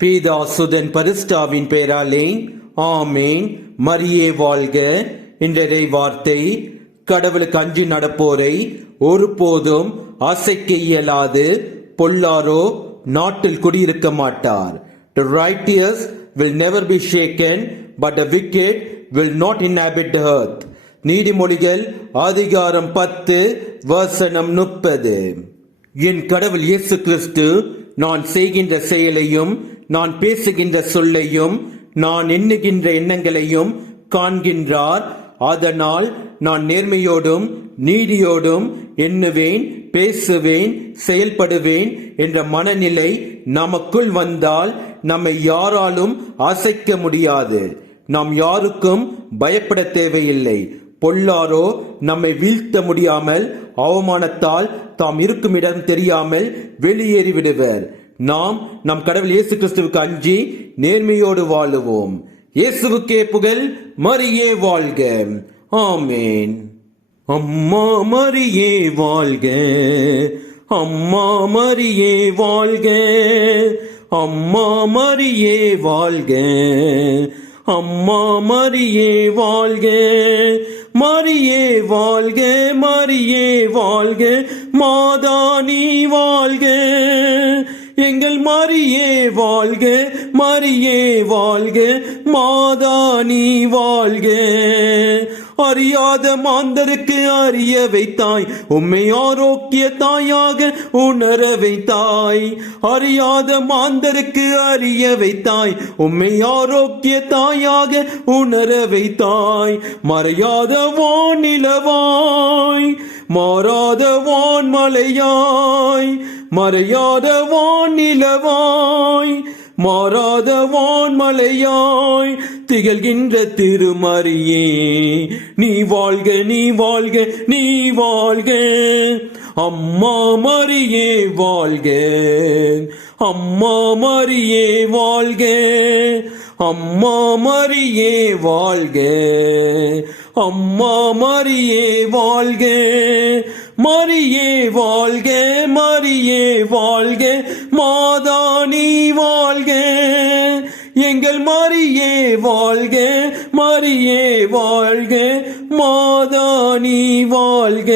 பீதா சுதன் பரிஸ்டாவின் பெயராலே ஆமேன். மரியே வாழ்க. இன்றைய வார்த்தை கடவுளுக்கு அஞ்சி நடப்போரை ஒருபோதும் அசைக்க இயலாது. பொல்லாரோ நாட்டில் குடியிருக்க மாட்டார். The righteous will never be shaken but the wicked will not inhabit the நீதிமொழிகள் அதிகாரம் பத்து வசனம் முப்பது. என் கடவுள் இயேசு கிறிஸ்து நான் செய்கின்ற செயலையும் நான் பேசுகின்ற சொல்லையும் நான் எண்ணுகின்ற எண்ணங்களையும் காண்கின்றார். அதனால் நான் நேர்மையோடும் நீதியோடும் எண்ணுவேன் பேசுவேன் செயல்படுவேன் என்ற மனநிலை நமக்குள் வந்தால் நம்மை யாராலும் அசைக்க முடியாது. நாம் யாருக்கும் பயப்பட தேவையில்லை. பொல்லாரோ நம்மை வீழ்த்த முடியாமல் அவமானத்தால் தாம் இருக்கும் இடம் தெரியாமல் வெளியேறிவிடுவர். நாம் நம் கடவுள் இயேசு கிறிஸ்துவுக்கு அஞ்சி நேர்மையோடு வாழுவோம். இயேசுவுக்கே புகழ் மரியே வாழ்க. ஆமேன். அம்மா மரியே வாழ்க. அம்மா மரியே வாழ்க. அம்மா மரியே வாழ்க. அம்மா மரியே வாழ்க. மரியே வாழ்க மரியே வாழ்க. மாதா நீ வாழ்க. எங்கள் மாறியே வாழ்க மாறியே வாழ்க மாதா நீ வாழ்க. அறியாத மாந்தருக்கு அறிய வைத்தாய் உம்மை ஆரோக்கிய தாயாக உணர வைத்தாய். அறியாத மாந்தருக்கு அறிய வைத்தாய் உம்மை ஆரோக்கிய தாயாக உணர வைத்தாய். மறையாத வானிலவாய் மாறாத வான்மலையாய் மறையாத வானிலவாய் மாறாத வான்மலையாய் திகழ்கின்ற திருமறியே. நீ வாழ்க நீ வாழ்க நீ வாழ்க. அம்மா மரியே வாழ்க. அம்மா மரியே வாழ்க. அம்மா மரியே வாழ்க. அம்மா மரியே வாழ்க. மரியே வாழ்க. மரியே வாழ்க மாதா நீ வாழ்க. எங்கள் மாரியே வாழ்க மாரியே வாழ்க மாதா நீ வாழ்க.